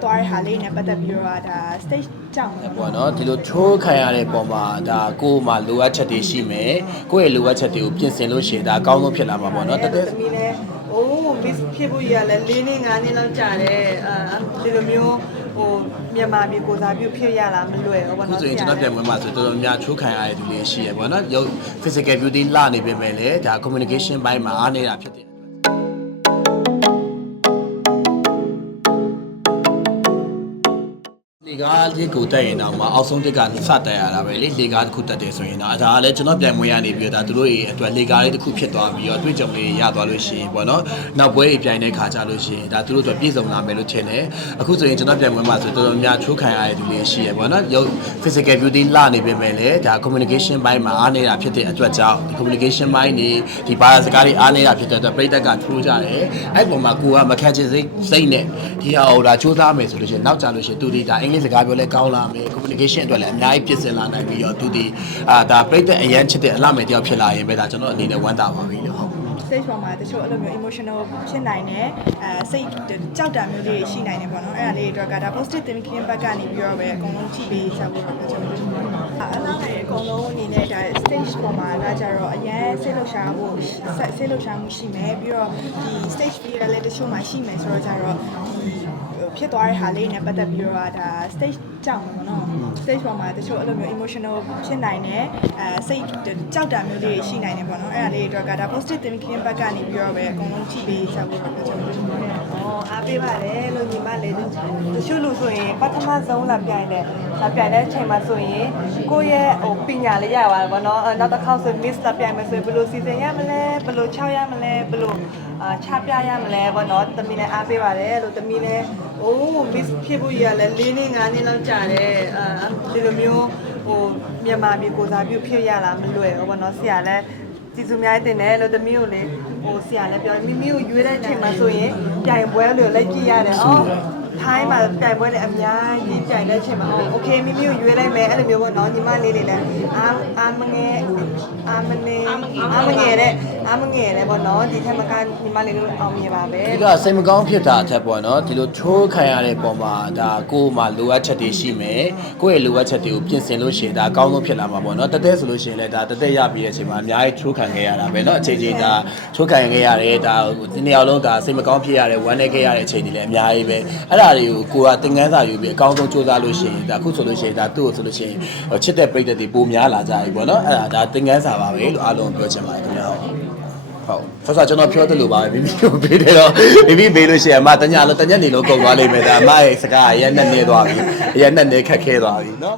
ဖြစ်သွားတဲ့ဟာလေးနဲ့ပတ်သက်ပြီးတော့ဒါ stage ကြောင့်ပေါ့ပေါ့နော်ဒီလိုထိုးခံရတဲ့ပုံမှာဒါကိုယ်မှာလိုအပ်ချက်တွေရှိမယ်ကိုယ့်ရဲ့လိုအပ်ချက်တွေကိုပြင်ဆင်လို့ရှိရင်ဒါအကောင်းဆုံးဖြစ်လာမှာပေါ့နော်တကယ်သမီးလည်းအိုး miss ဖြစ်ဖို့ရလဲ၄နှစ်၅နှစ်လောက်ကြာတယ်အာဒီလိုမျိုးဟိုမြန်မာပြည်ကိုစားပြုဖြစ်ရလားမလွယ်ဘူးပေါ့အခုနော်ဆိုရင်ကျွန်တော်ပြန်ဝင်မှာဆိုတော်တော်များချိုးခံရတဲ့သူတွေရှိရပေါ့နော်ရုပ် physical beauty လှနေပေမဲ့လည်းဒါ communication ဘိုင်းမှာအားနေတာဖြစ်တယ် ကားလေးကိုတက်ရင်တော့မအောက်ဆုံးတစ်ကစတက်ရတာပဲလေလေကားတစ်ခုတက်တယ်ဆိုရင်တော့ဒါကလည်းကျွန်တော်ပြန်မွေးရနေပြီးတော့ဒါသူတို့ရဲ့အတွက်လေကားလေးတစ်ခုဖြစ်သွားပြီးတော့တွေ့ကြုံလေးရသွားလို့ရှိရင်ပေါ့နော်နောက်ပွဲကြီးပြိုင်တဲ့ခါကြလို့ရှိရင်ဒါသူတို့အတွက်ပြည့်စုံလာမယ်လို့ထင်တယ်အခုဆိုရင်ကျွန်တော်ပြန်မွေးမှာဆိုတော်တော်များချိုးခံရတဲ့သူတွေရှိရပေါ့နော်ရုပ် physical beauty လှနေပေမဲ့လည်းဒါ communication ဘိုင်းမှာအားနေတာဖြစ်တဲ့အတွက်ကြောင့်ဒီ communication ဘိုင်းနေဒီဘာသာစကားတွေအားနေတာဖြစ်တဲ့အတွက်ပြည်သက်ကထိုးကြတယ်အဲ့ပုံမှာကိုကမခက်ချင်စိတ်စိတ်နဲ့ဒီဟာဟိုဒါစူးစမ်းမယ်ဆိုလို့ရှိရင်နောက်ကြလို့ရှိရင်သူဒီဒါအင်္ဂလိပ်စကားပြောလဲကောင်းလာမယ် communication အတွက်လည်းအများကြီးပြည့်စင်လာနိုင်ပြီးတော့သူဒီအာဒါပြည်သက်အရန်ချစ်တဲ့အလှမယ်တယောက်ဖြစ်လာရင်ပဲဒါကျွန်တော်အနေနဲ့ဝမ်းသာပါပြီလို့ဟုတ် stage ပေါ်မှာတချို့အဲ့လိုမျိုး emotional ဖြစ်နိုင်တယ်အဲစိတ်ကြောက်တာမျိုးလေးတွေရှိနိုင်တယ်ပေါ့နော်အဲ့ဒါလေးတွေအတွက်ကဒါ positive thinking ဘက်ကနေပြီးတော့ပဲအကုန်လုံးကြည့်ပေးဆက်ဖို့တော့ကျွန်တော်တို့အလားနဲ့အကုန်လုံးအနေနဲ့ဒါ stage ပေါ်မှာဒါကြတော့အရင်စိတ်လှုပ်ရှားဖို့စိတ်လှုပ်ရှားမှုရှိမယ်ပြီးတော့ဒီ stage fear လည်းတချို့မှာရှိမယ်ဆိုတော့ကြတော့ဒီဖြစ်သွားတဲ့ဟာလေးနဲ့ပတ်သက်ပြီးတော့ဒါ stage ကြောင့်ပေါ့နော် stage ပေါ်မှာတချို့အဲ့လိုမျိုး emotional ဖြစ်နိုင်တယ်အဲစိတ်ကြောက်တာမျိုးလေးတွေရှိနိုင်တယ်ပေါ့နော်အဲ့ဒါလေးတွေအတွက်ကဒါ positive thinking ဘက်ကနေပြီးတော့ပဲအကုန်လုံးကြည့်ပေးဆက်ဖို့တော့ကျွန်တော်တို့ဩအားပေး ပါတယ်လို့ညီမလေးတို့တချို့လို့ဆိုရင်ပထမဆုံးလာပြိုင်တယ်လာပြိုင်တဲ့အချိန်မှာဆိုရင်ကိုယ့်ရဲ့ဟိုပညာလေးရပါတယ်ဗောနော်အဲ့နောက်တစ်ခေါက်ဆို miss လာပြိုင်မယ်ဆိုရင်ဘယ်လိုစီစဉ်ရမလဲဘယ်လိုချောက်ရမလဲဘယ်လိုအာချပြရမလဲဗောနော်တမီးလည်းအားပေးပါတယ်လို့တမီးလည်းအိုး miss ဖြစ်ဖို့ရလဲ၄နှစ်၅နှစ်လောက်ကြာတယ်အာဒီလိုမျိုးဟိုမြန်မာပြည်ကိုစားပြုဖြစ်ရလားမလွယ်ဘူးဗောနော်ဆရာလည်း ကျေးဇူးများတင်တယ်လို့သမီးကိုလေဟိုဆရာလည်းပြောမိမိကိုရွေးတဲ့အချိန်မှာဆိုရင်ပြိုင်ပွဲလို့လိုက်ကြည့်ရတယ်။အော်ထိုင်းမှာပြိုင်ပွဲလည်းအများကြီးပြိုင်တဲ့အချိန်မှာโอเคမိမိကိုရွေးလိုက်မယ်အဲ့လိုမျိုးပေါ့နော်ညီမလေးတွေလည်းအာအာမငယ်အာမနေအာမငယ်တဲ့ အားမငယ်လည်းပေါ့နော်ဒီထက်မကညီမလေးတို့အောင်မြင်ပါပဲဒီကစိတ်မကောင်းဖြစ်တာအထက်ပေါ့နော်ဒီလိုထိုးခံရတဲ့ပုံမှာဒါကိုယ်မှာလိုအပ်ချက်တွေရှိမယ်ကိုယ့်ရဲ့လိုအပ်ချက်တွေကိုပြင်ဆင်လို့ရှိရင်ဒါအကောင်းဆုံးဖြစ်လာမှာပေါ့နော်တသက်ဆိုလို့ရှိရင်လည်းဒါတသက်ရပြီးတဲ့အချိန်မှာအများကြီးထိုးခံခဲ့ရတာပဲနော်အချိန်ချင်းဒါထိုးခံခဲ့ရတယ်ဒါဒီနေ့အောင်လုံးဒါစိတ်မကောင်းဖြစ်ရတယ်ဝမ်းနည်းခဲ့ရတဲ့အချိန်တွေလည်းအများကြီးပဲအဲ့ဒါတွေကိုကိုယ်ကသင်ခန်းစာယူပြီးအကောင်းဆုံးစူးစမ်းလို့ရှိရင်ဒါအခုဆိုလို့ရှိရင်ဒါသူ့ကိုဆိုလို့ရှိရင်ချစ်တဲ့ပရိသတ်တွေပိုများလာကြပြီပေါ့နော်အဲ့ဒါဒါသင်ခန်းစာပါပဲလို့အားလုံးပြောချင်ပါတယ်ခင်ဗျာ ဟုတ်ဆောဆောကျွန်တော်ပြောသလိုပါမိမိကိုပေးတယ်တော့မိမိပေးလို့ရှိရင်အမတညလို့တညနေလို့ကုန်သွားလိမ့်မယ်ဒါအမရဲ့စကားအရင်နဲ့နေသွားပြီအရင်နဲ့နေခက်ခဲသွားပြီနော်